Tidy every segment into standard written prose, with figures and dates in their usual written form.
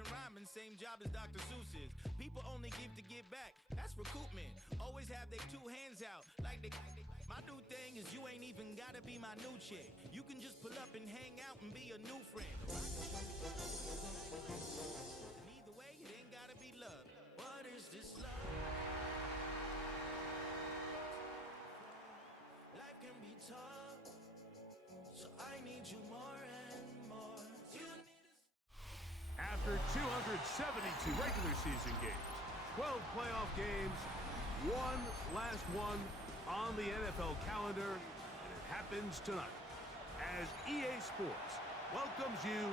been rhyming, same job as Dr. Seuss's. People only give to get back, that's recoupment. Always have their two hands out, like they. My new thing is you ain't even gotta be my new chick. You can just pull up and hang out and be a new friend. And either way, it ain't gotta be love. What is this love? Life can be tough, so I need you more and more. After 272 regular season games, 12 playoff games, one last one on the NFL calendar, and it happens tonight as EA Sports welcomes you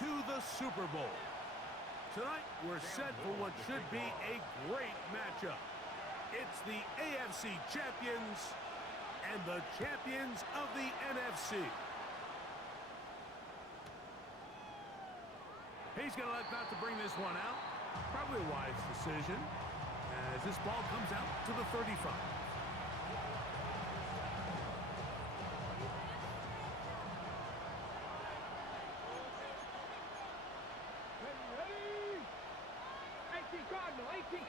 to the Super Bowl. Tonight, we're set for what should be a great matchup. It's the AFC champions and the champions of the NFC. He's going to elect not to bring this one out. Probably a wise decision as this ball comes out to the 35.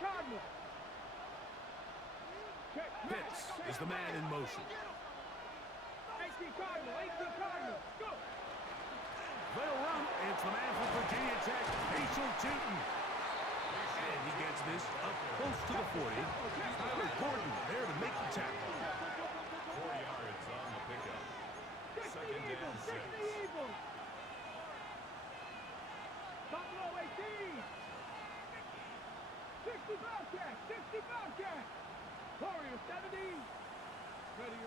Cardinal. Pitts is the man in motion. 18 Cardinal, go! They'll run. It's the man from Virginia Tech, Rachel Tootin. And he gets this up close to the 40. Tyler Gordon there to make the tackle. 4 yards on the pickup. Second down, 6. Buffalo 18. 60 Bobcat. Warriors 70. Ready,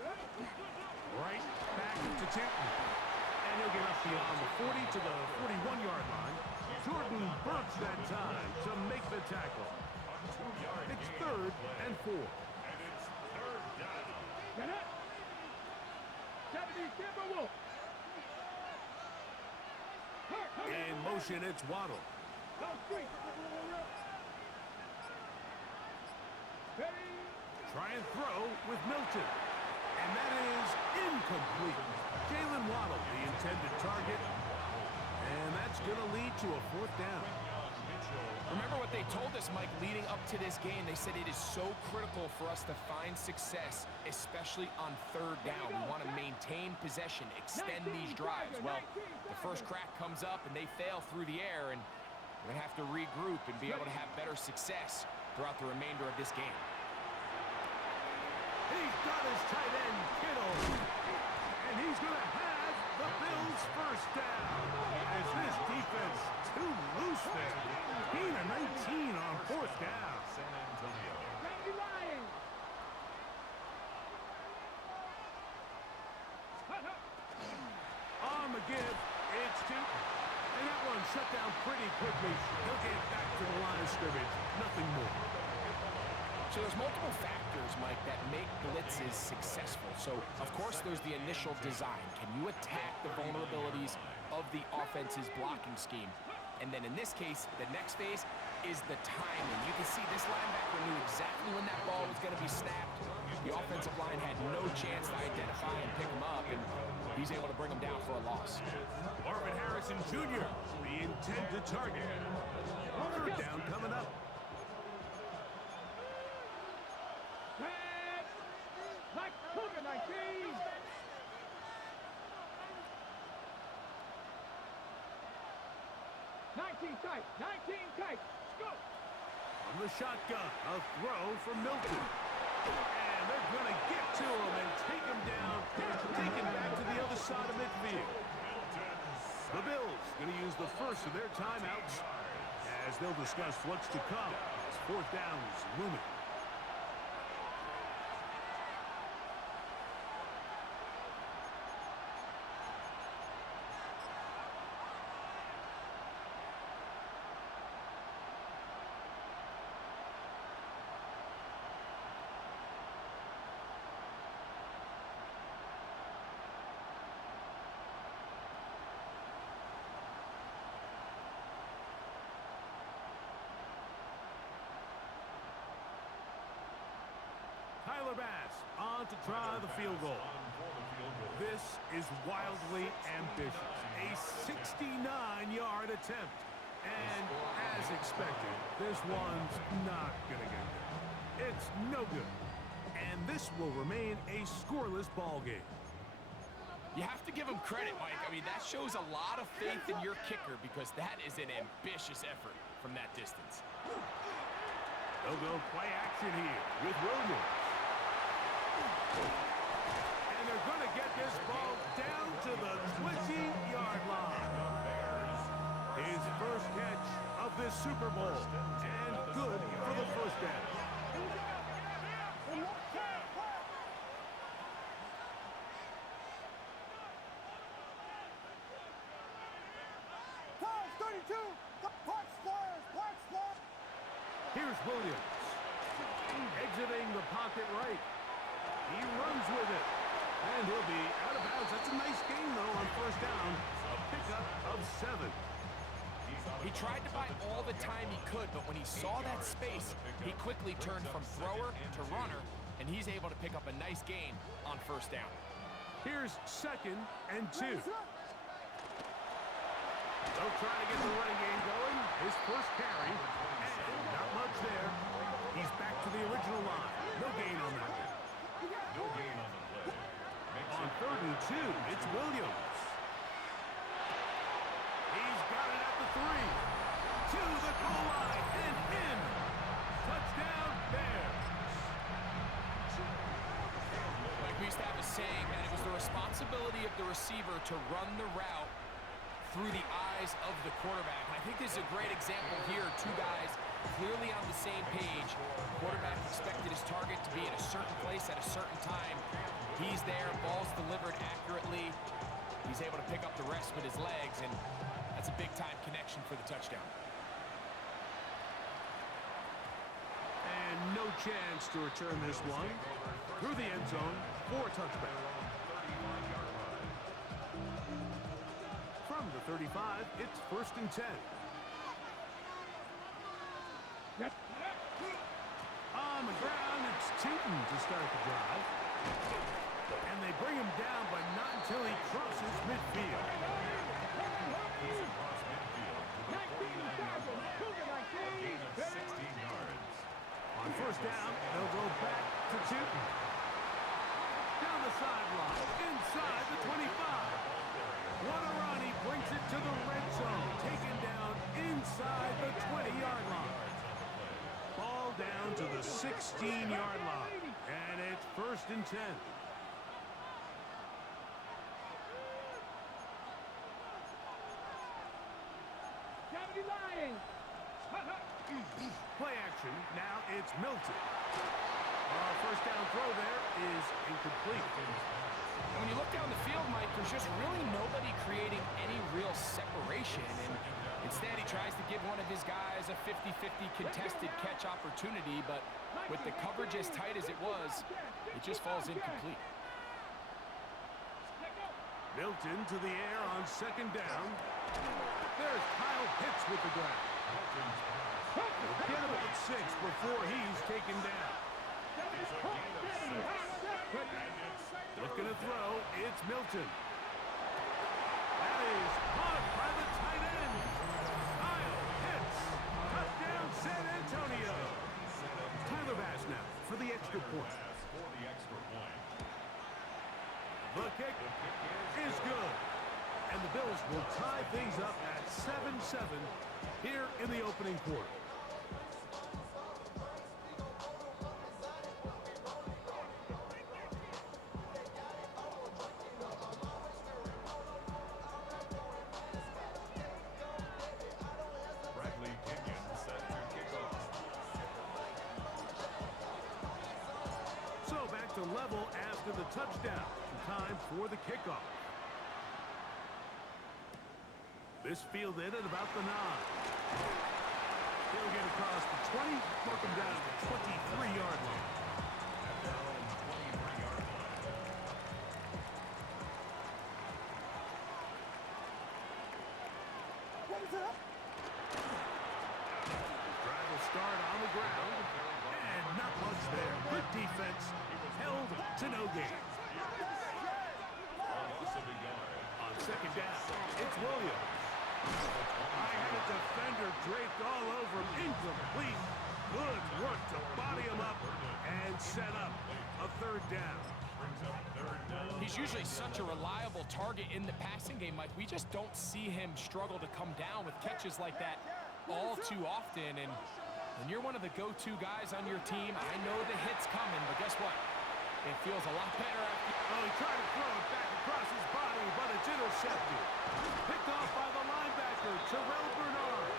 right back to Tootin. And he'll get up beyond the 40 to the 41-yard line. Jordan bursts that time to make the tackle. It's 3rd and 4. And it's 3rd down. Get it. 70 Timberwolf. In motion, it's Waddle. Go street. Ready. Try and throw with Milton. And that is incomplete. Jalen Waddle, the intended target. And that's going to lead to a 4th down. Remember what they told us, Mike, leading up to this game. They said it is so critical for us to find success, especially on 3rd down. We want to maintain possession, extend these drives. Well, the first crack comes up and they fail through the air, and we're going to have to regroup and be able to have better success throughout the remainder of this game. He's got his tight end, Kittle. And he's going to have the Bills' 1st down. As this defense too loose there. Gain of 19 on 4th down. San Antonio. Randy Ryan. On the give, it's Tootin. And that one shut down pretty quickly. He'll get back to the line of scrimmage. Nothing more. So there's multiple factors, Mike, that make blitzes successful. So, of course, there's the initial design. Can you attack the vulnerabilities of the offense's blocking scheme? And then in this case, the next phase is the timing. You can see this linebacker knew exactly when that ball was going to be snapped. The offensive line had no chance to identify and pick him up, and he's able to bring him down for a loss. Marvin Harrison Jr., the intended target. 3rd down coming up. Mike Cougar 19. 19 tight. Let's go. From the shotgun, a throw from Milton. And they're going to get to him and take him down, take him back to the other side of midfield. The Bills going to use the first of their timeouts as they'll discuss what's to come as 4th down is looming. Tyler Bass on to try the field goal. This is wildly ambitious. A 69-yard attempt. And as expected, this one's not going to get there. It's no good. And this will remain a scoreless ball game. You have to give him credit, Mike. I mean, that shows a lot of faith in your kicker because that is an ambitious effort from that distance. They'll go play action here with Williams. And they're going to get this ball down to the 20-yard line. His first catch of this Super Bowl. And good for the first down. Here's Williams. Exiting the pocket right. He runs with it. And he'll be out of bounds. That's a nice gain, though, on first down. A pickup of 7. He tried to buy all the time he could, but when he saw that space, he quickly turned from thrower to runner, and he's able to pick up a nice gain on first down. Here's 2nd and 2. They'll try to get the running game going. His first carry. And not much there. He's back to the original line. No gain on that one. No gain on the play. On 3rd and 2, it's Williams. He's got it at the 3. To the goal line and in. Touchdown, Bears. Like we used to have a saying that it was the responsibility of the receiver to run the route through the eyes of the quarterback. And I think this is a great example here. Two guys clearly on the same page. Quarterback expected his target to be in a certain place at a certain time. He's there, ball's delivered accurately. He's able to pick up the rest with his legs, and that's a big-time connection for the touchdown. And no chance to return this one. Through the end zone for a touchback. From the 35, it's 1st and 10. On the ground, it's Tootin to start the drive. And they bring him down, but not until he crosses midfield. On first down, they'll go back to Tootin. Down the sideline, inside the 25. What a run, he brings it to the red zone. Taken down inside the 20-yard line. Ball down to the 16-yard line. And it's 1st and 10. Play action. Now it's Milton. First down throw there is incomplete. And when you look down the field, Mike, there's just really nobody creating any real separation. And instead, he tries to give one of his guys a 50-50 contested catch opportunity. But with the coverage as tight as it was, it just falls incomplete. Milton to the air on 2nd down. There's Kyle Pitts with the grab. He'll get about 6 before he's taken down. Looking to throw, it's Milton. That is caught by the tight end. Kyle Pitts. Touchdown, San Antonio. Tyler Bass now for the extra point. The kick is good. And the Bills will tie things up at 7-7 here in the opening quarter. So back to level after the touchdown. Time for the kickoff. This fielded at about the 9. He'll get across the 20, mark him down at the 23-yard line. Drive will start on the ground, and not much there. Good defense, held to no gain. On 2nd down, it's Williams. I had a defender draped all over him. Incomplete. Good work to body him up and set up a third down. He's usually such a reliable target in the passing game, Mike. We just don't see him struggle to come down with catches like that all too often. And when you're one of the go-to guys on your team, I know the hit's coming, but guess what? It feels a lot better after. Oh, he tried to throw it back across his body, but it's intercepted. Picked off by the linebacker, Terrell Bernard.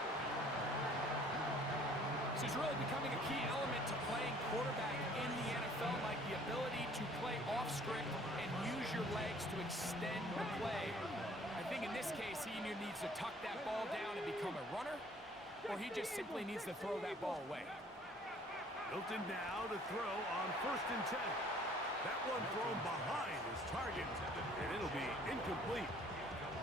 This is really becoming a key element to playing quarterback in the NFL, like the ability to play off script and use your legs to extend the play. I think in this case, he either needs to tuck that ball down and become a runner, or he just simply needs to throw that ball away. Hilton now to throw on 1st and 10. That one thrown behind his target, and it'll be incomplete.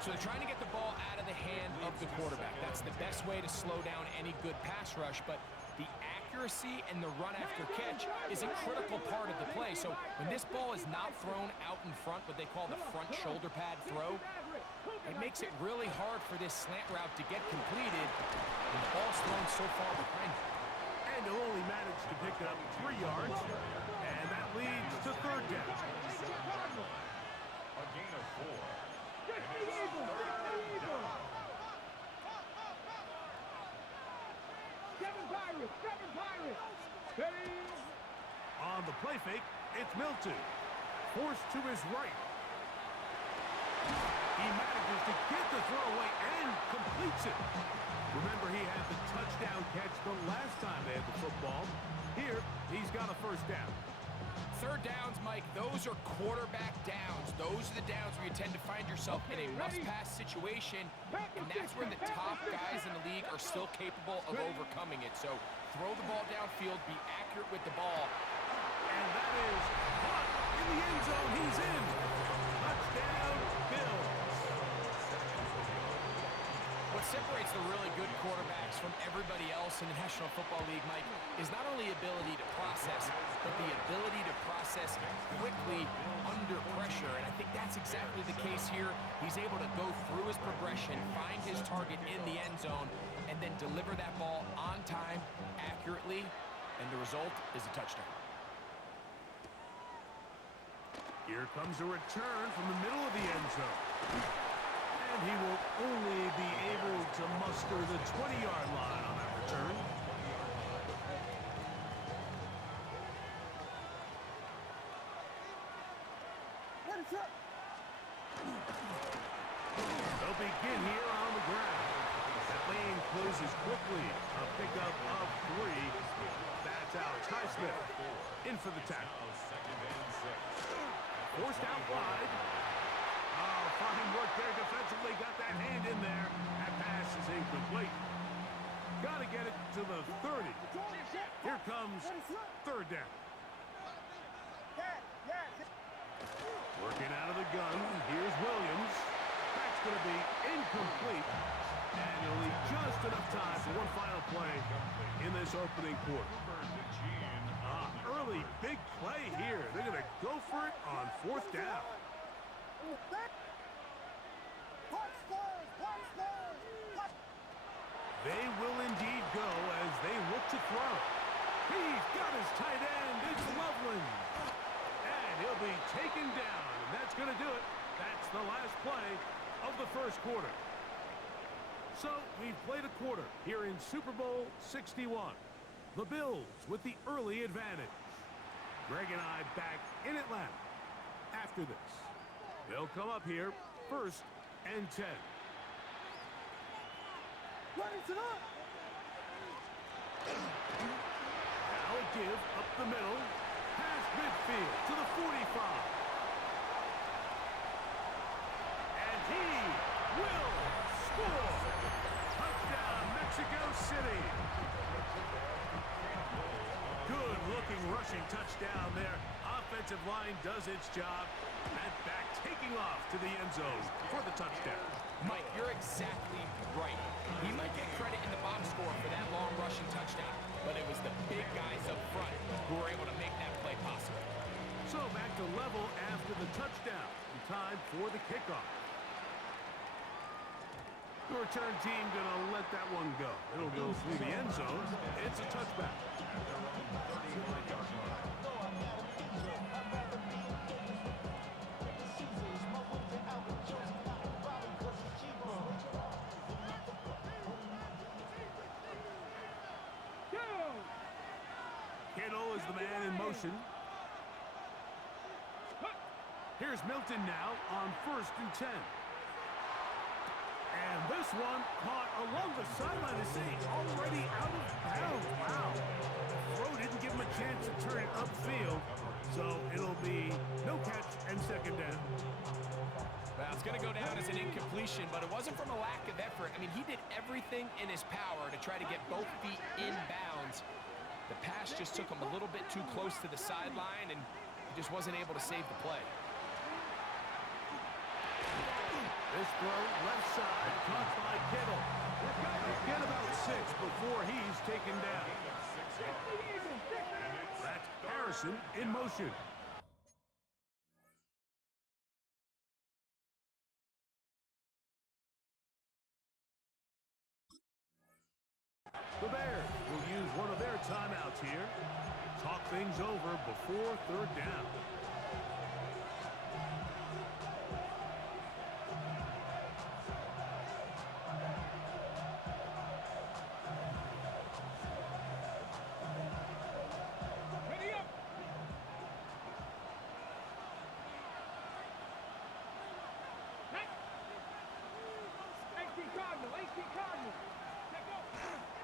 So they're trying to get the ball out of the hand of the quarterback. That's the best way to slow down any good pass rush, but the accuracy and the run after catch is a critical part of the play. So when this ball is not thrown out in front, what they call the front shoulder pad throw, it makes it really hard for this slant route to get completed, and the ball's thrown so far behind him. And he'll only manage to pick up 3 yards, and that leads to 3rd down. A gain of 4. Seven Pirates. Steady. On the play fake, it's Milton. Forced to his right. He manages to get the throw away and completes it. Remember, he had the touchdown catch the last time they had the football. Here, he's got a 1st down. 3rd downs, Mike, those are quarterback downs. Those are the downs where you tend to find yourself in a must-pass situation, and that's where the top guys in the league are still capable of overcoming it. So throw the ball downfield, be accurate with the ball. And that is caught in the end zone. He's in. Touchdown, Bills. What separates the really good quarterbacks from everybody else in the National Football League, Mike, is not only ability to process, but the ability to process quickly under pressure. And I think that's exactly the case here. He's able to go through his progression, find his target in the end zone, and then deliver that ball on time, accurately, and the result is a touchdown. Here comes a return from the middle of the end zone. And he will only be able to muster the 20-yard line on that return. They'll begin here on the ground. That lane closes quickly. A pickup of 3. That's Alex Highsmith in for the tackle. Forced out wide. Oh, fine work there defensively. Got that hand in there. That pass is incomplete. Got to get it to the 30. Here comes 3rd down. Working out of the gun. Here's Williams. That's going to be incomplete. And he'll leave just enough time for one final play in this opening quarter. Early big play here. They're going to go for it on 4th down. They will indeed go as they look to throw. He's got his tight end. It's Loveland. And he'll be taken down. And that's going to do it. That's the last play of the 1st quarter. So we've played a quarter here in Super Bowl 61. The Bills with the early advantage. Greg and I back in Atlanta after this. They'll come up here 1st and 10. Now a give up the middle. Past midfield to the 45. And he will score. Touchdown, Mexico City. Good-looking rushing touchdown there. Offensive line does its job. And back taking off to the end zone for the touchdown. Mike, you're exactly right. He might get credit in the box score for that long rushing touchdown, but it was the big guys up front who were able to make that play possible. So back to level after the touchdown. Time for the kickoff. The return team gonna let that one go. It'll go through the end zone. It's a touchback. Kittle is the man in motion. Here's Milton now on 1st and 10. And this one caught along the sideline. They say already out of bounds. Wow. The throw didn't give him a chance to turn it upfield. So it'll be no catch and 2nd down. Well, it's going to go down as an incompletion, but it wasn't from a lack of effort. I mean, he did everything in his power to try to get both feet in bounds. The pass just took him a little bit too close to the sideline, and he just wasn't able to save the play. This throw, left side, caught by Kittle. Get about 6 before he's taken down. That's Harrison in motion. The Bears will use one of their timeouts here. Talk things over before 3rd down.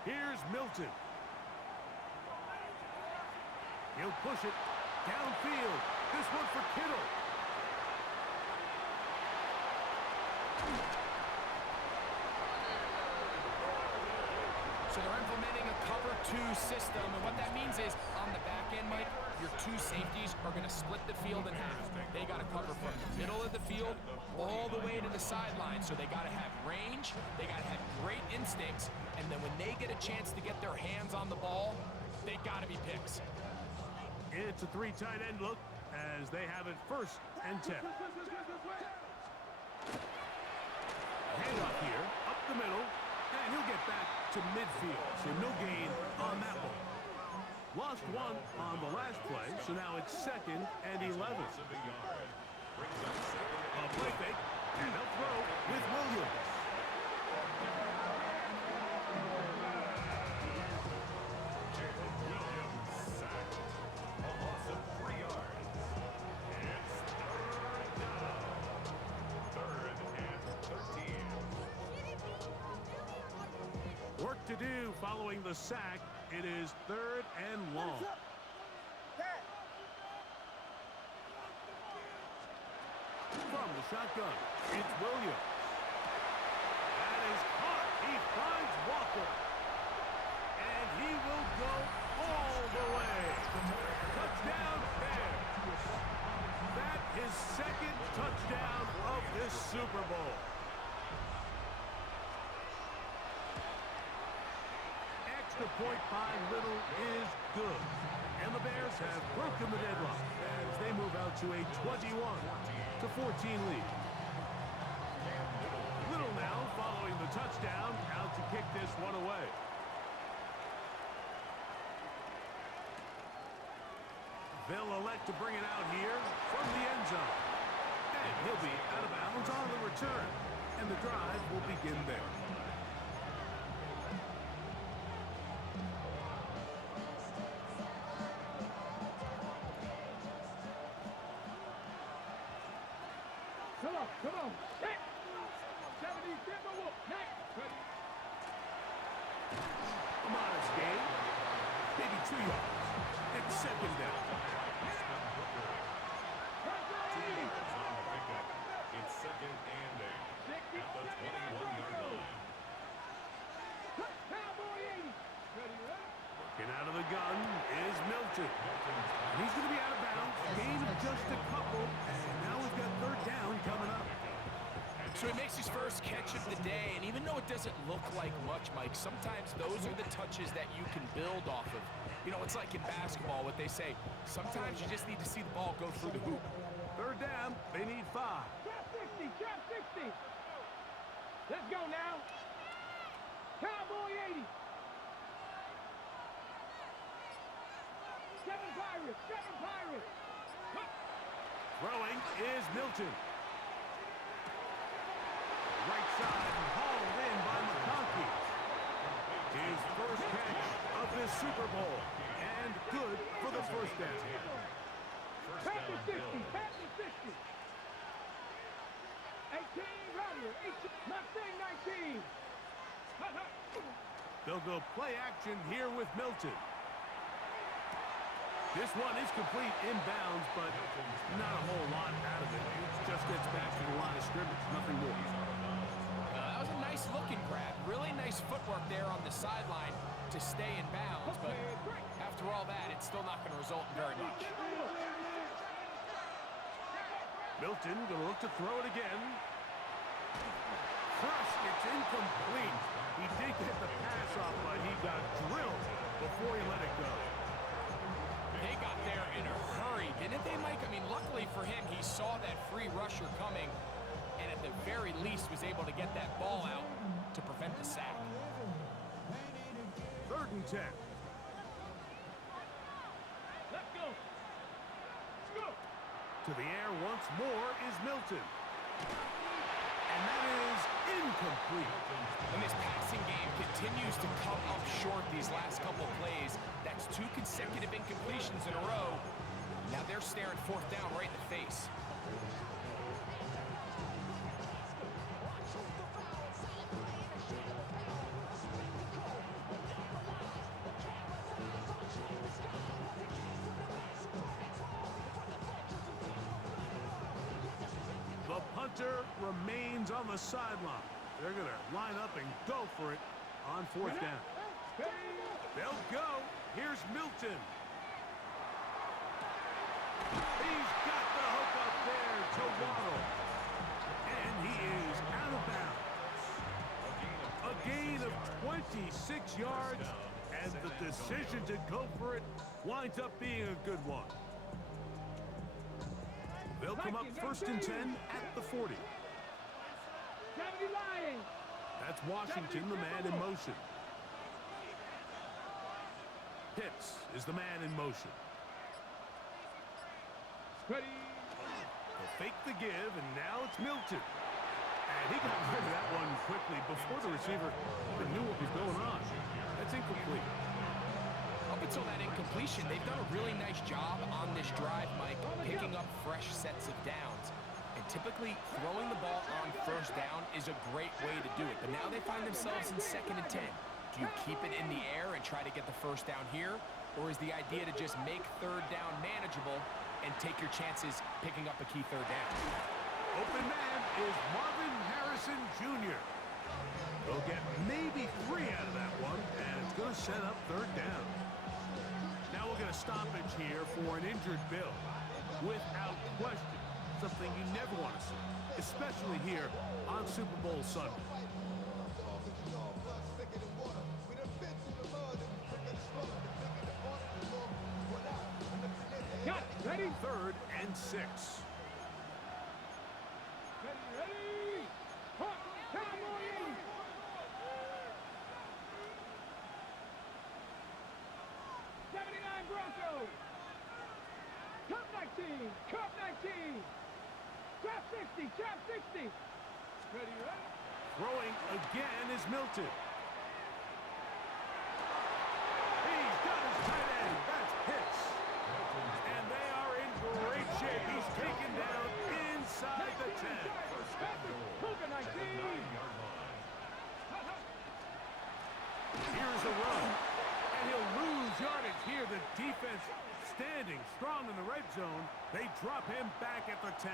Here's Milton. He'll push it downfield. This one for Kittle. So they're implementing a cover 2 system, and what that means is on the back end, Mike, your 2 safeties are going to split the field in half. They got to cover from the middle of the field all the way to the sideline. So they got to have range, they got to have great instincts, and then when they get a chance to get their hands on the ball, they got to be picks. It's a 3 tight end look as they have it 1st and 10. Handoff here, up the middle, and he'll get back to midfield. So no gain on that one. Lost 1 on the last play, so now it's 2nd and 11. A play fake, and they'll throw with Williams. Work to do following the sack. It is 3rd and long. From the shotgun, it's Williams. That is caught. He finds Walker. And he will go all the way. Touchdown Bears. That is 2nd touchdown of this Super Bowl. Extra point by Little is good. And the Bears have broken the deadlock as they move out to a 21-14 lead. Little now following the touchdown, out to kick this one away. They'll elect to bring it out here from the end zone. And he'll be out of bounds on the return. And the drive will begin there. Come on. Hit. 70, give a whoop. Hit. Ready. A modest gain. Maybe 2 yards. It's 2nd down. It's 2nd and 8 at the 21-yard line. Cowboy 80. Ready, ready. Working out of the gun is Milton. And he's going to be out of bounds. Gain of just a couple. And now we've got 3rd down coming up. So he makes his first catch of the day, and even though it doesn't look like much, Mike, sometimes those are the touches that you can build off of. You know, it's like in basketball, what they say, sometimes you just need to see the ball go through the hoop. 3rd down, they need 5. Trap 60, trap 60. Let's go now. Cowboy 80. 7 Pirates. 7 Pirates. Throwing is Milton. Right side hauled in by McConkey. His first catch of this Super Bowl. And good for the first down. Pass to 60. Pass to 60. 18 Rodgers. 18. Mustang 19. They'll go play action here with Milton. This one is complete inbounds, but not a whole lot out of it. Just gets back to the line of scrimmage, nothing more. That was a nice looking grab. Really nice footwork there on the sideline to stay in bounds, but after all that, it's still not going to result in very much. Milton going to look to throw it again. Crushed, it's incomplete. He did get the pass off, but he got drilled before he let it go. They got there in a hurry, didn't they, Mike? I mean, luckily for him, he saw that free rusher coming, and at the very least was able to get that ball out to prevent the sack. 3rd and 10. Let's go. Let's go. To the air once more is Milton. And that is incomplete. And this passing game continues to come up short these last couple plays. That's 2 consecutive incompletions in a row. Now they're staring 4th down right in the face. The punter remains on the sideline. They're going to line up and go for it on 4th down. They'll go. Here's Milton. He's got the hook up there to Waddle. And he is out of bounds. A gain of 26 yards, and the decision to go for it winds up being a good one. They'll come up 1st and 10 at the 40. That's Washington, the man in motion. Pitts is the man in motion. Ready. They'll fake the give, and now it's Milton. And he got rid of that one quickly before the receiver even knew what was going on. That's incomplete. Up until that incompletion, they've done a really nice job on this drive, Mike, picking up fresh sets of downs. And typically, throwing the ball on 1st down is a great way to do it. But now they find themselves in 2nd and 10. Do you keep it in the air and try to get the 1st down here? Or is the idea to just make 3rd down manageable and take your chances picking up a key 3rd down? Open man is Marvin Harrison Jr. They'll get maybe 3 out of that one, and it's going to set up 3rd down. Now we'll get a stoppage here for an injured Bill. Without question, something you never want to see, especially here on Super Bowl Sunday. Got it. Ready? 3rd and 6. Ready. Hot. Cowboy 80. Broncos. Cup 19. Cup 19. Trap 60. Trap 60. Ready, ready. Throwing again is Milton. He's got his tight end. That's Pitts. And they are in great shape. He's taken down inside the 10. Cougar 19. Here's the run. And he'll lose yardage here. The defense standing strong in the red zone. They drop him back at the 10.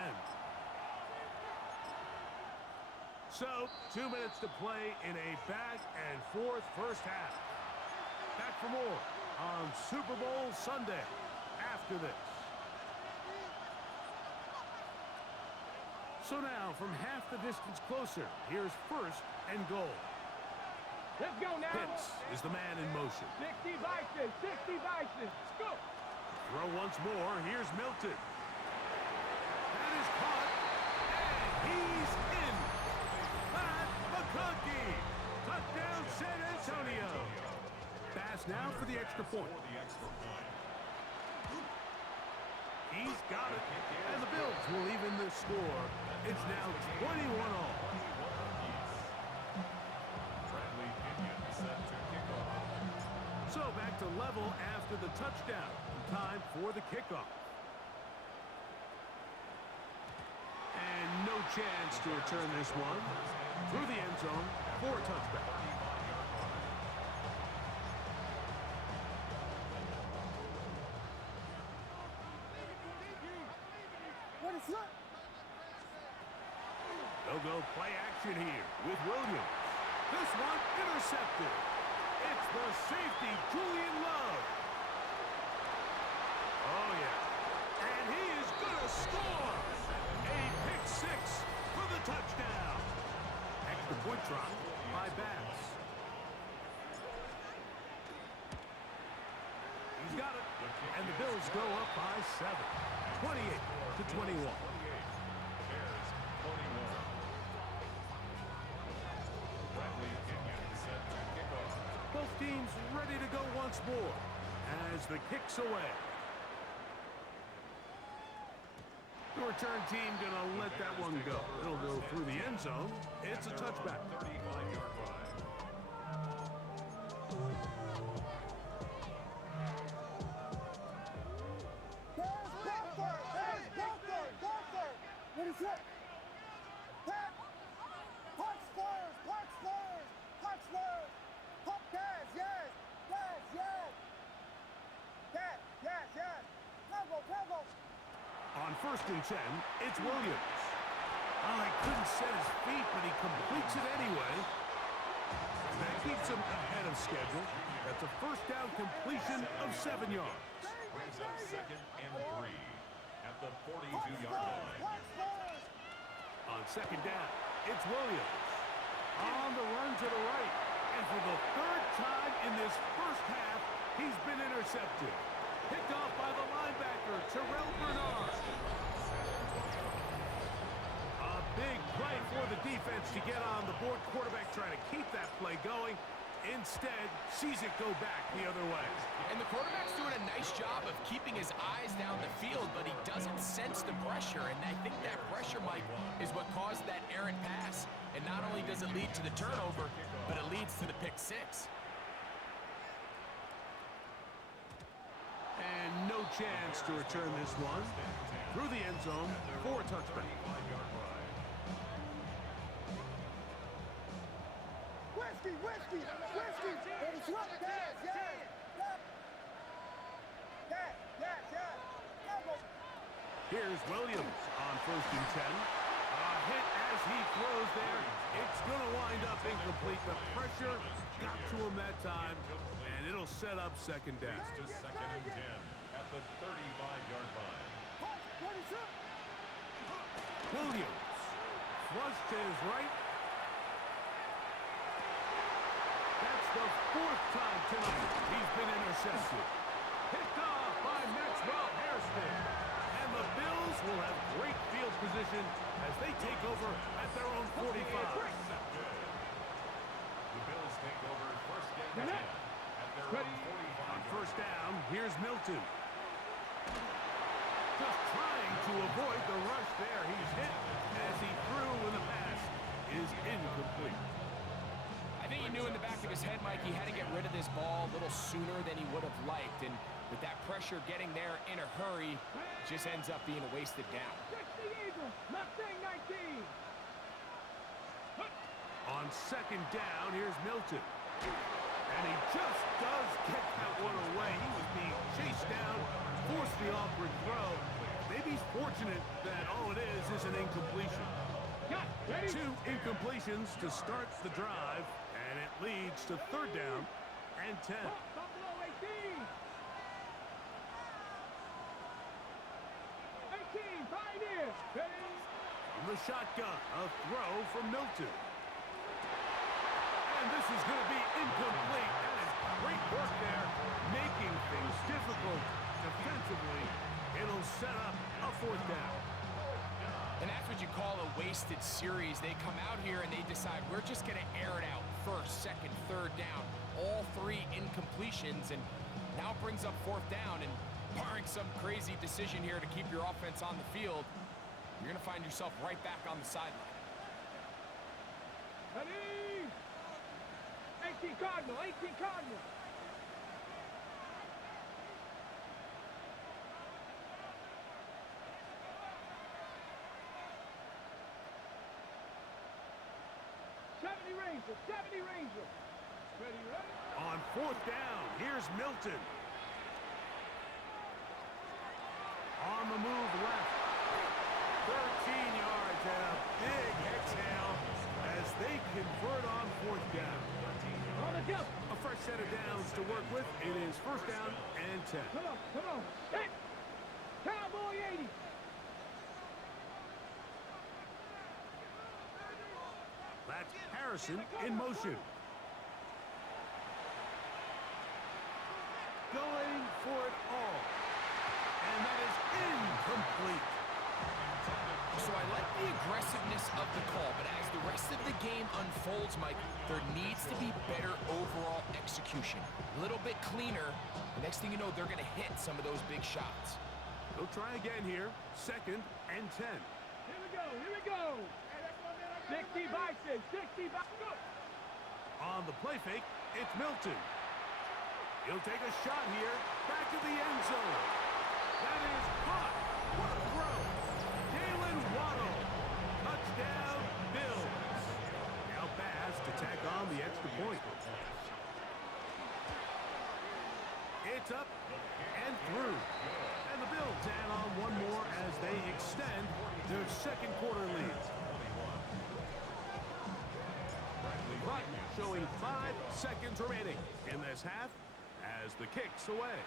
So, 2 minutes to play in a back-and-forth first half. Back for more on Super Bowl Sunday after this. So now, from half the distance closer, here's 1st and goal. Let's go now. Pitts is the man in motion. 60 Bison. 60 Bison. Let's go. Throw once more. Here's Milton. That is caught. And he's in. Matt the extra point. He's got it. And the Bills will even the score. It's now 21 all. So back to level after the touchdown. Time for the kickoff. And no chance to return this one. Through the end zone for a touchback. They'll go play action here with Williams. This one intercepted. It's the safety, Julian Love. Oh, yeah. And he is going to score. A pick six for the touchdown. Extra point drop by Bass. He's got it. And the Bills go up by 7. 28-21. Both teams ready to go once more as the kick's away. The return team gonna let that one go. It'll go through the end zone. It's a touchback. 35-yard line. What is it? On 1st and 10, it's Williams. Oh, he couldn't set his feet, but he completes it anyway. That keeps him ahead of schedule. That's a first down completion of 7 yards. Brings up 2nd and 3 at the 42-yard line. On 2nd down, it's Williams. On the run to the right. And for the 3rd time in this first half, he's been intercepted. Picked off by the linebacker, Terrell Bernard. A big play for the defense to get on the board. Quarterback trying to keep that play going. Instead, sees it go back the other way. And the quarterback's doing a nice job of keeping his eyes down the field, but he doesn't sense the pressure. And I think that pressure, Mike, is what caused that errant pass. And not only does it lead to the turnover, but it leads to the pick six. And no chance to return this one. Through the end zone for a touchback. Whiskey! It's up, Here's Williams on 1st and 10. A hit as he throws there. It's going to wind up incomplete. The pressure got to him that time, and it'll set up 2nd down. To 2nd and 10 at the 35-yard line. Williams flushed to his right. That's the 4th time tonight he's been intercepted. Picked off by Maxwell Hairston. And the Bills will have great field position as they take over at their own 45. The Bills take over 1st and 10 at their own 45. On 1st down, here's Milton. Just trying to avoid the rush there. He's hit as he threw, and the pass is incomplete. I think he knew in the back of his head, Mike, he had to get rid of this ball a little sooner than he would have liked. And with that pressure getting there in a hurry, just ends up being a wasted down. On 2nd down, here's Milton. And he just does get that one away. He was being chased down, forced the awkward throw. Maybe he's fortunate that all it is an incompletion. 2 incompletions to start the drive, and it leads to 3rd down and 10. From the shotgun, a throw from Milton. And this is going to be incomplete. That is great work there, making things difficult defensively. It'll set up a 4th down. And that's what you call a wasted series. They come out here and they decide we're just going to air it out 1st, 2nd, 3rd down. All 3 incompletions, and Now it brings up 4th down, and barring some crazy decision here to keep your offense on the field, you're going to find yourself right back on the sideline. Ready? 18 Cardinal, 18 Cardinal. Ranger, 70 Ranger. Ready, ready? On 4th down, here's Milton. On the move left. 13 yards and a big exhale as they convert on 4th down. On the jump. A fresh set of downs to work with. It is 1st down and 10. Come on, come on. Hit. Cowboy 80. That's Harrison in motion. Going for it all. And that is incomplete. So I like the aggressiveness of the call, but as the rest of the game unfolds, Mike, there needs to be better overall execution. A little bit cleaner. The next thing you know, they're going to hit some of those big shots. They'll try again here. 2nd and 10. Here we go, here we go. 60 Bison, 60 Bison. On the play fake, it's Milton. He'll take a shot here. Back to the end zone. That is caught. What a throw. Jalen Waddle. Touchdown, Bills. Now Bass to tack on the extra point. It's up and through. And the Bills add on one more as they extend their 2nd quarter lead. But showing 5 seconds remaining in this half as the kick's away.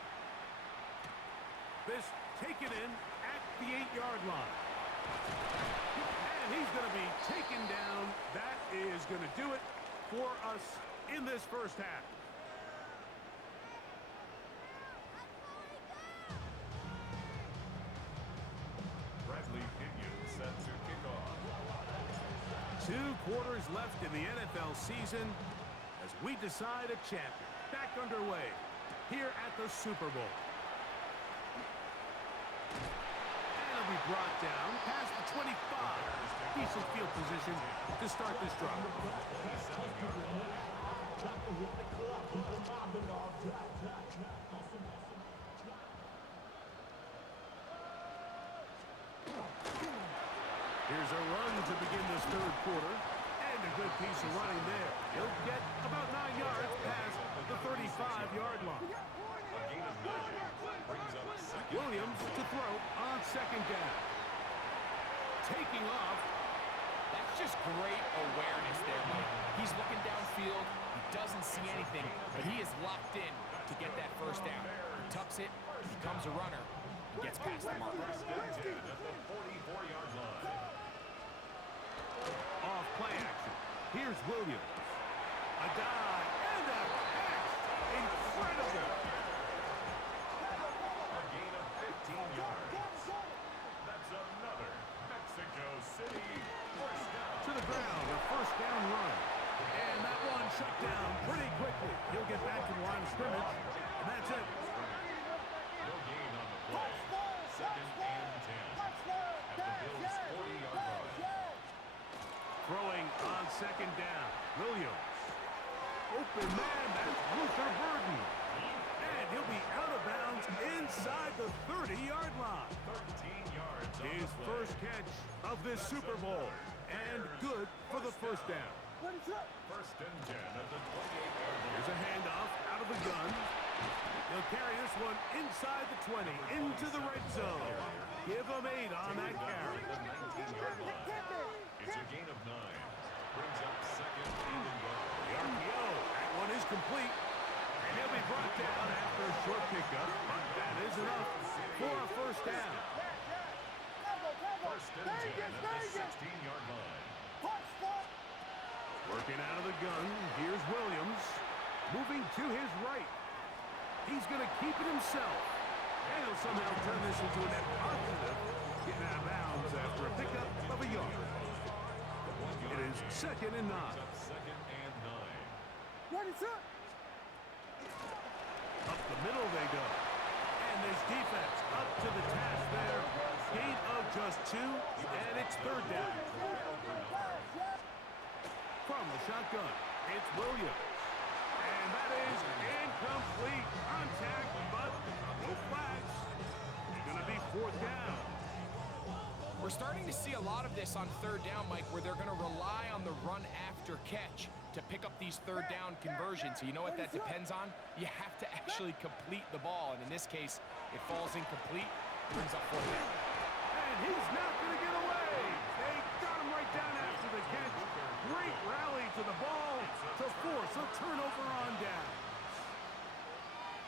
This taken in at the 8-yard line. And he's going to be taken down. That is going to do it for us in this 1st half. Bradley Pinion set to kick off. 2 quarters left in the NFL season as we decide a champion. Back underway here at the Super Bowl. And it'll be brought down past the 25. Decent field position to start this drive. Here's a run to begin this 3rd quarter. And a good piece of running there. He'll get about 9 yards past the 35-yard line. Williams to throw on 2nd down. Taking off. That's just great awareness there, Mike. He's looking downfield. He doesn't see anything, but he is locked in to get that 1st down. He tucks it, becomes a runner, and gets past the mark. At the 44-yard line. Off play action. Here's Williams. A dive and a catch. Incredible. A gain of 15 yards. That's another Mexico City 1st down. To the ground, a 1st down run. And that one shut down pretty quickly. He'll get back to the line of scrimmage, and that's it. No gain on the play. 2nd and 10. At the Bills' 40-yard line. Throwing on 2nd down. Williams. Open man, that's Luther Burden. And he'll be out of bounds inside the 30-yard line. 13 yards on His the play. 1st catch of this Super Bowl. And good for the 1st down. 1st and 10 at the 28-yard line. Here's a handoff out of the gun. He'll carry this one inside the 20, into the red zone. Give him 8 on that carry. The 19-yard line. It's a gain of 9. Brings up 2nd and 1. The RPO, that one is complete. And he'll be brought down after a short pickup. But that is enough for a 1st down. 1st and 10 at the 16-yard line. Working out of the gun, here's Williams. Moving to his right. He's going to keep it himself. And he'll somehow turn this into a net positive. Getting out of bounds after a pickup of a yard. It is 2nd and 9. It's up 2nd and 9. Up the middle they go. And this defense up to the task there. Gain of just 2, and it's third down. From the shotgun, it's Williams. And that is incomplete. Contact, but no flags. It's going to be fourth down. We're starting to see a lot of this on third down, Mike, where they're going to rely on the run after catch to pick up these third down conversions. So you know what that depends on? You have to actually complete the ball. And in this case, it falls incomplete, brings up fourth down. And he's not going to get away. They got him right down after the catch. Great rally to the ball to force a turnover on down.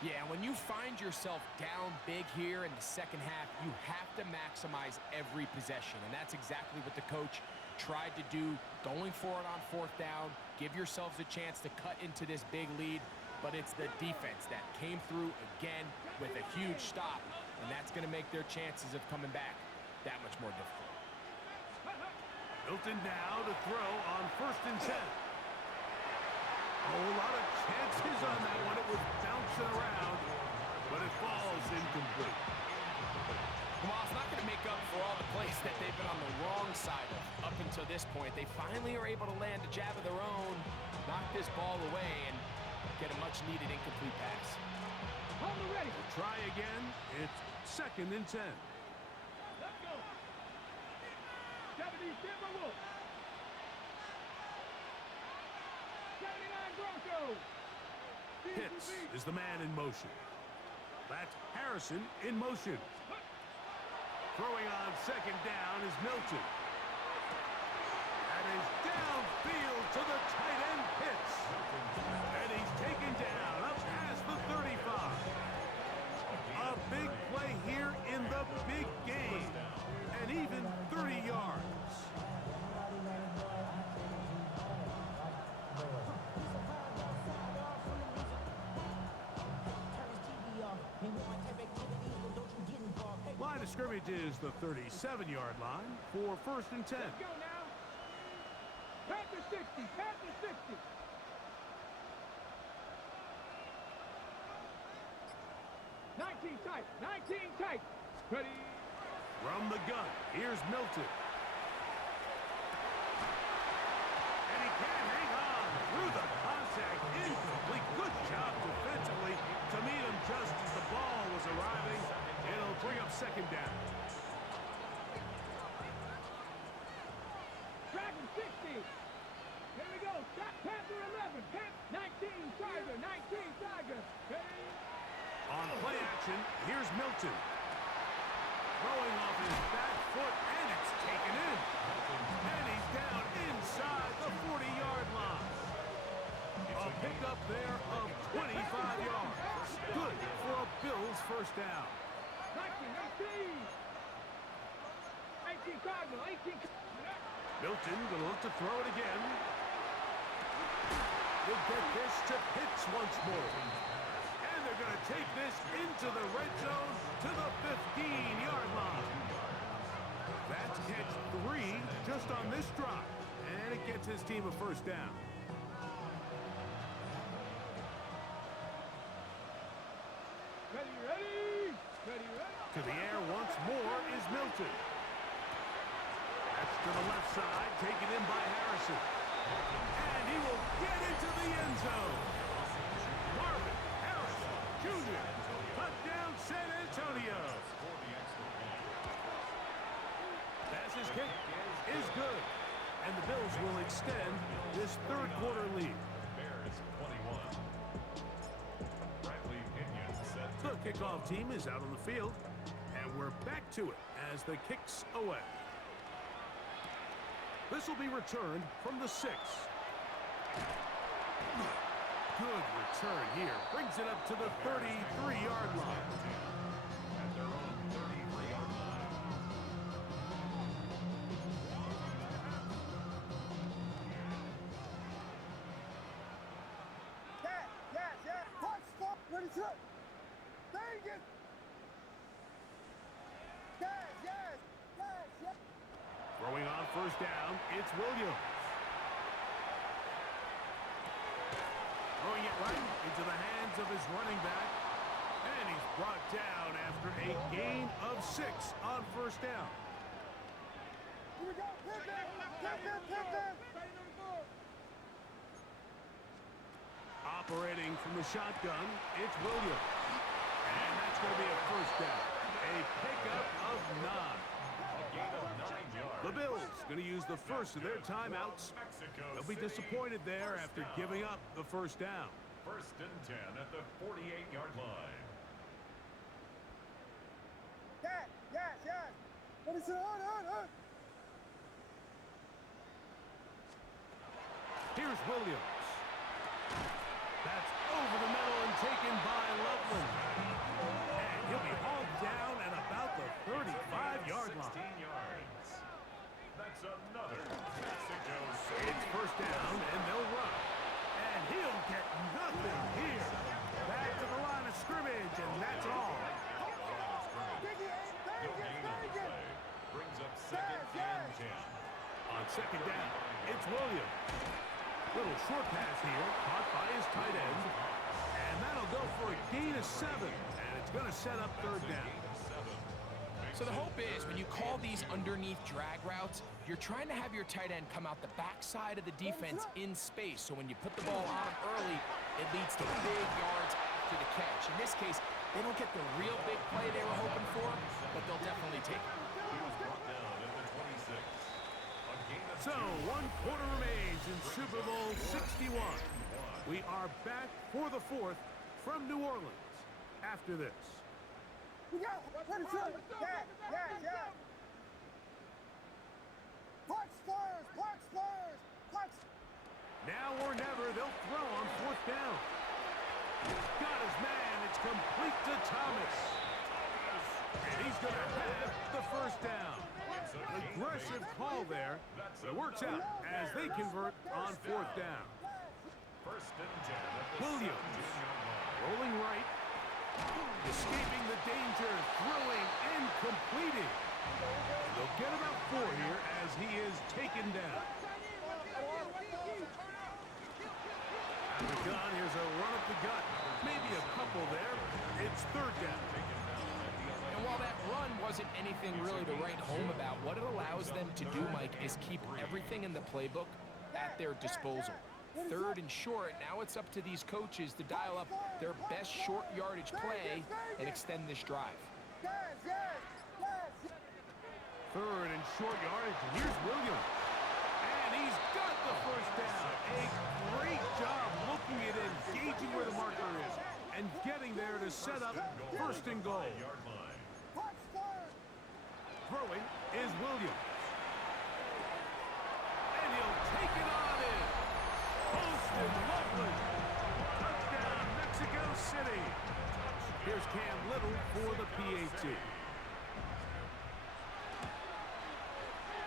Yeah, when you find yourself down big here in the second half, you have to maximize every possession. And that's exactly what the coach tried to do, going for it on fourth down. Give yourselves a chance to cut into this big lead. But it's the defense that came through again with a huge stop. And that's going to make their chances of coming back that much more difficult. Hilton now to throw on 1st and 10. A whole lot of chances on that one. It was bouncing around, but it falls incomplete. Well, it's not going to make up for all the plays that they've been on the wrong side of up until this point. They finally are able to land a jab of their own, knock this ball away, and get a much-needed incomplete pass. Hold the ready. Try again. It's 2nd and 10. Let's go. 70 Timberwolves. 79 Broncos. Pitts is the man in motion. That's Harrison in motion. Throwing on 2nd down is Milton. That is downfield to the tight end Pitts. And he's taken down up past the 35. A big play here in the big game. And even 30 yards. Line of scrimmage is the 37-yard line for 1st and 10. Let's go now. Panther 60. Panther 60. Tight. 19 tight. Ready. From the gun, here's Milton. And he can't hang on through the contact. Incomplete. Good job defensively to meet him just as the ball was arriving. It'll bring up 2nd down. Dragon 60. Here we go. Panther 11. 19 Tiger. 19 Tiger. Ready. On play action, here's Milton. Throwing off his back foot, and it's taken in. And he's down inside the 40-yard line. A pickup there of 25 yards. Good for a Bills first down. 19, 18 Tiger. 18. Milton gonna look to throw it again. He'll get this to Pitts once more. They're going to take this into the red zone to the 15-yard line. That's catch 3 just on this drive. And it gets his team a first down. Ready. To the air once more is Milton. That's to the left side, taken in by Harrison. And he will get into the end zone. Marvin Harrison Jr. Touchdown San Antonio. Pass's kick is good. And the Bills will extend this third quarter lead. Bears 21. Bradley Pinion set. The kickoff team is out on the field. And we're back to it as the kick's away. This will be returned from the 6. Good return here. Brings it up to the 33-yard line. At their own 33-yard line. Yeah. Punch, stop, ready, set. Dang it. Yes. Throwing on first down, it's Williams. Throwing it right into the hands of his running back. And he's brought down after a gain of 6 on first down. Here we go. Pick them. Operating from the shotgun, it's Williams. And that's going to be a first down. A pickup of 9. A gain of 9 yards. The Bills going to use the first of their timeouts. They'll be disappointed there after giving up the first down. First and 10 at the 48-yard line. Yes. What is it? On. Here's Williams. That's over the middle and taken by Loveland. And he'll be hauled down at about the 35-yard line. 16 yards. That's another Mexico City. It's first down, and they'll run. And he'll get nothing here. Back to the line of scrimmage, and that's all. No gain on the play. Brings up second and 10. On second down, it's Williams. Little short pass here, caught by his tight end. And that'll go for a gain of 7. And it's going to set up third down. So the hope is when you call these underneath drag routes, you're trying to have your tight end come out the backside of the defense in space. So when you put the ball on him early, it leads to big yards after the catch. In this case, they don't get the real big play they were hoping for, but they'll definitely take it. He was brought down at the 26. A gain of So 1 quarter remains in Super Bowl 61. We are back for the 4th from New Orleans after this. We got it. What is it? Yeah. Punch Spurs. Now or never, they'll throw on 4th down. Got his man. It's complete to Thomas. And he's going to have the first down. Aggressive call there, but it works out as they convert on 4th down. First and 10 at the Williams 17-yard line. rolling right, escaping the danger, throwing and completing. And they'll get about 4 here as he is taken down. Out of the gun, here's a run up the gut. Maybe a couple there. It's 3rd down. And while that run wasn't anything really to write home about, what it allows them to do, Mike, is keep everything in the playbook at their disposal. 3rd and short, now it's up to these coaches to dial up their best short yardage play and extend this drive. 3rd and short yardage, and here's Williams. And he's got the first down. A great job looking at it, gauging where the marker is, and getting there to set up 1st and goal. Throwing is Williams. And he'll take it on in. Posted Loveland. Touchdown, Mexico City. Here's Cam Little for the PAT.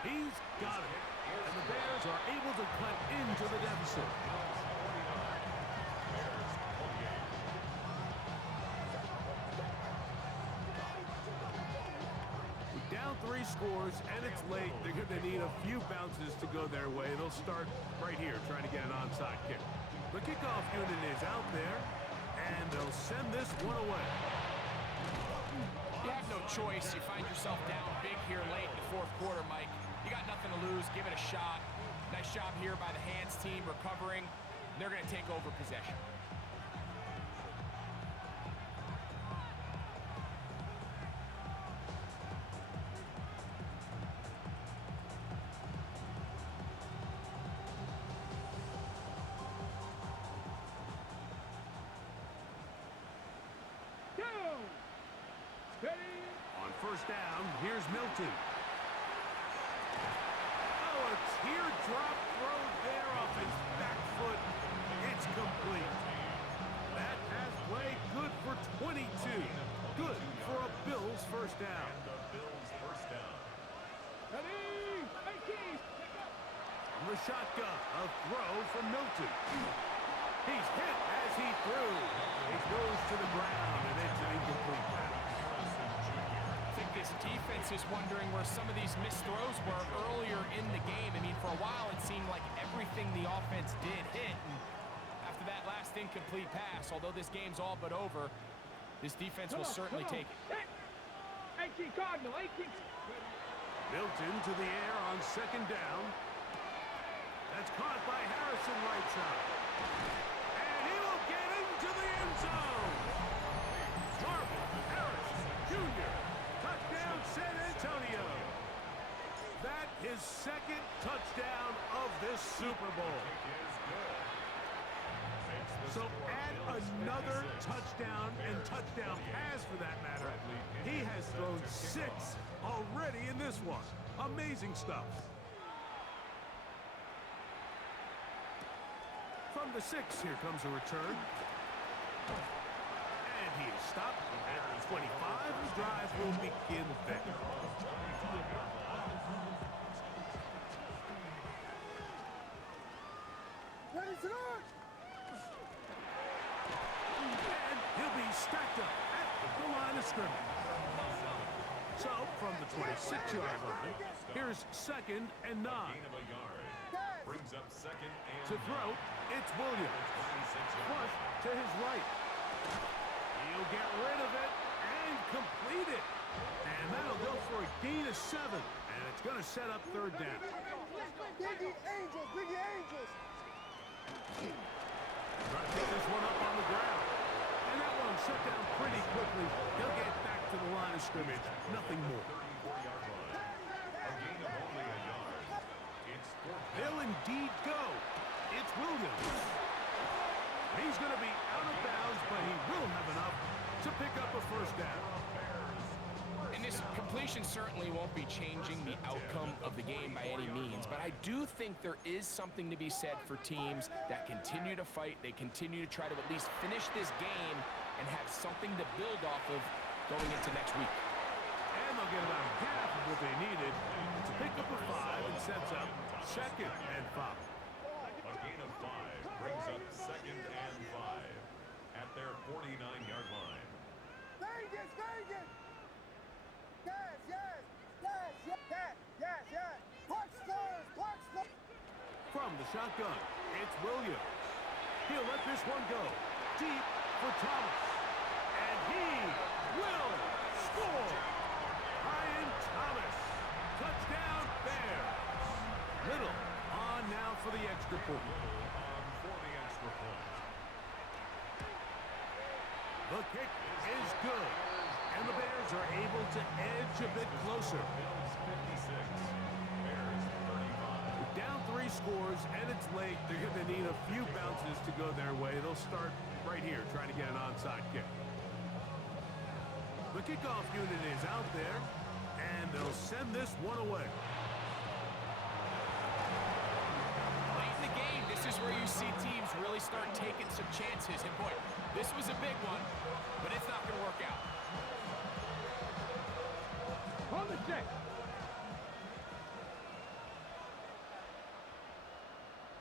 He's got it. And the Bears are able to cut into the deficit. Down 3 scores, and it's late. They're going to need a few bounces to go their way. They'll start right here, trying to get an onside kick. The kickoff unit is out there, and they'll send this one away. You have no choice. You find yourself down big here late in the 4th quarter, Mike. You got nothing to lose. Give it a shot. Nice job here by the hands team recovering. They're going to take over possession. On first down, here's Milton. Oh, a teardrop throw there off his back foot. It's complete. That pass play good for 22. Good for a Bills first down. And the Bills first down. From the shotgun, a throw from Milton. He's hit as he threw. It goes to the ground, and it's an incomplete pass. I think this defense is wondering where some of these missed throws were earlier in the game. I mean, for a while it seemed like everything the offense did hit. And after that last incomplete pass, although this game's all but over, This defense will certainly take it. 18 Cardinal, 18. Milton to the air on second down. That's caught by Harrison right side. And he will get into the end zone. Marvin Harrison Jr. Touchdown San Antonio. That his second touchdown of this Super Bowl. So add another touchdown and touchdown pass for that matter. He has thrown 6 already in this one. Amazing stuff. From the 6, here comes a return. And he is stopped at the 25. The drive will begin there. Ready to go! And he'll be stacked up at the line of scrimmage. So, from the 26-yard line, here's 2nd and 9. Brings up 2nd and To throw, it's Williams. Flush to his right. He'll get rid of it and complete it. And that'll go for a gain of 7. And it's going to set up 3rd down. Biggie Angels, Biggie Angels! Trying to pick this one up on the ground. And that one shut down pretty quickly. He'll get back to the line of scrimmage. Nothing more. 34-yard line. A gain of only a yard. It's 4th. They'll indeed go. It's Williams. He's going to be out of bounds, but he will have enough to pick up a 1st down. And this completion certainly won't be changing the outcome of the game by any means, but I do think there is something to be said for teams that continue to fight. They continue to try to at least finish this game and have something to build off of going into next week. And they'll get about half of what they needed to pick up a 5 and sets up 2nd and 5. A gain of 5 brings up 2nd and 5 at their 49-yard line. Vegas, Vegas! Yes, yes, yes, yes, yes, yes, yes! Punch stars, punch stars! From the shotgun, it's Williams. He'll let this one go. Deep for Thomas. And he will score! Ryan Thomas. Touchdown Bears. Little on now for the extra point. On for the extra point. The kick is good. And the Bears are able to edge a bit closer. Bills 56. Bears 35. Down 3 scores, and it's late. They're going to need a few bounces to go their way. They'll start right here, trying to get an onside kick. The kickoff unit is out there, and they'll send this one away. Late in the game, this is where you see teams really start taking some chances. And boy, this was a big one, but it's not going to work out. On the 6.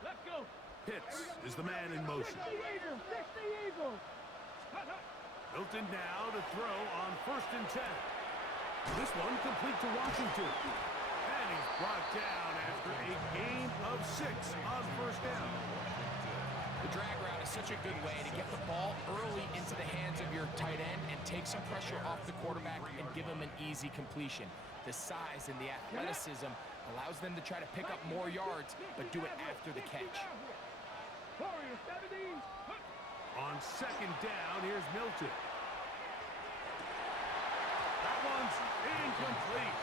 Let's go. Pitts is the man in motion. 60 Eagles, 60 Eagles. Hut, hut. Milton now to throw on 1st and 10. This one complete to Washington. And he's brought down after a gain of 6 on 1st down. The drag route is such a good way to get the ball early into the hands of your tight end and take some pressure off the quarterback and give him an easy completion. The size and the athleticism allows them to try to pick up more yards, but do it after the catch. Warrior 70. Hut. On 2nd down, here's Milton. That one's incomplete.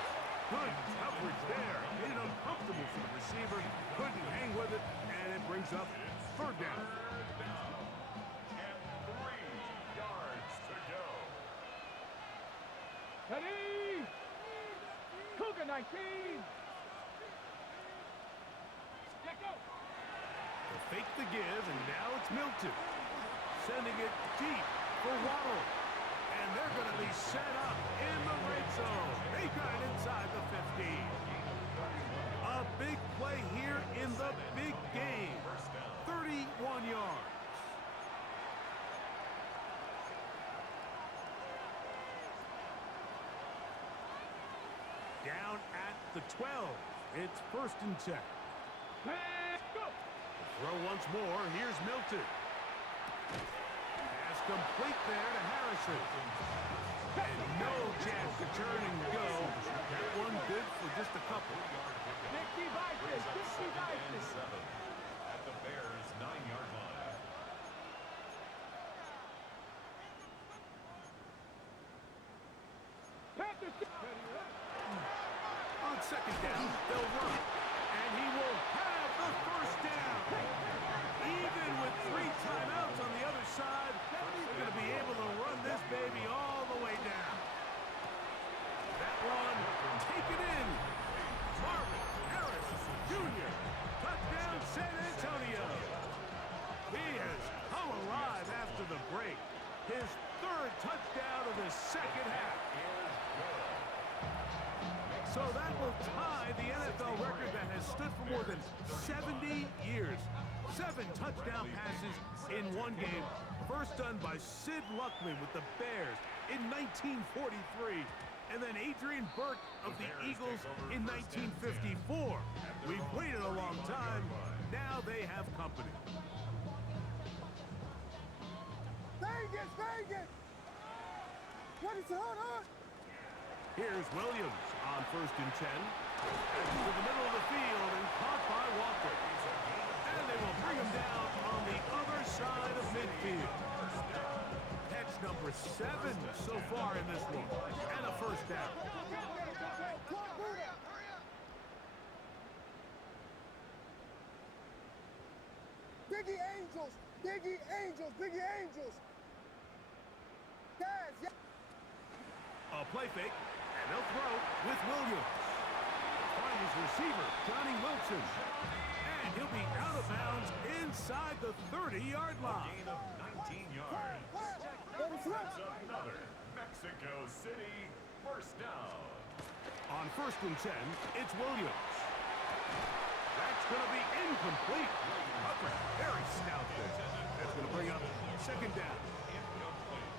Good coverage there. Made it uncomfortable for the receiver. Couldn't hang with it, and it brings up 3rd down. And 3 yards to go. Ready. Cougar 19. Let go. To fake the give, and now it's Milton. Sending it deep for Waddle. And they're going to be set up in the red zone. They got it inside the 15. A big play here in the big game. 31 yards. Down at the 12. It's 1st and 10. Let's go. Throw once more. Here's Milton. Pass complete there to Harrison. And no chance to turn and go. That one good for just a couple. 50 Vikings, 50 Vikings. At the Bears' 9-yard line. Panthers. On second down, they'll run. And he will have the first down. Even with 3 timeouts on the other side, they're going to be able to run this baby all the way down. That one, taken in. Marvin Harris Jr. Touchdown, San Antonio. He has come alive after the break. His 3rd touchdown of the second half. So that will tie the NFL record that has stood for more than 70 years. 7 touchdown passes in one game. First done by Sid Luckman with the Bears in 1943. And then Adrian Burke of the Eagles in 1954. We've waited a long time. Now they have company. Vegas, Vegas! What is on? Here's Williams on 1st and 10. To the middle of the field and caught by Walker. And they will bring him down on the other side of midfield. Catch number 7 so far in this one. And a first down. Biggie Angels! Biggie Angels! Biggie Angels! Guys, yeah. A play fake, and they'll throw with Williams. Find his receiver, Johnny Wilson. And he'll be out of bounds inside the 30-yard line. Gain of 19 yards. That's another Mexico City first down. On 1st and 10, it's Williams. That's going to be incomplete. Coverage very stout there. That's going to bring up 2nd down. Incomplete.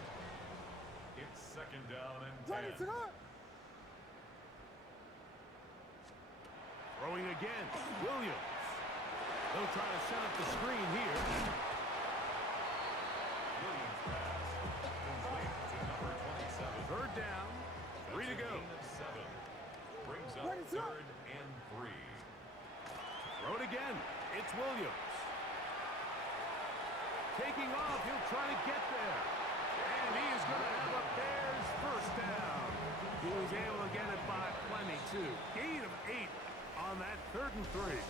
It's 2nd down and 10. Throwing again, Williams. They'll try to set up the screen here. Williams pass. Complete to number 27. 3rd down, 3 to go. Gain of 7. Brings up 3rd and 3. Throw it again, it's Williams. Taking off, he'll try to get there. And he is going to have a Bears first down. He was able to get it by plenty, too. Gain of 8 on that 3rd and 3.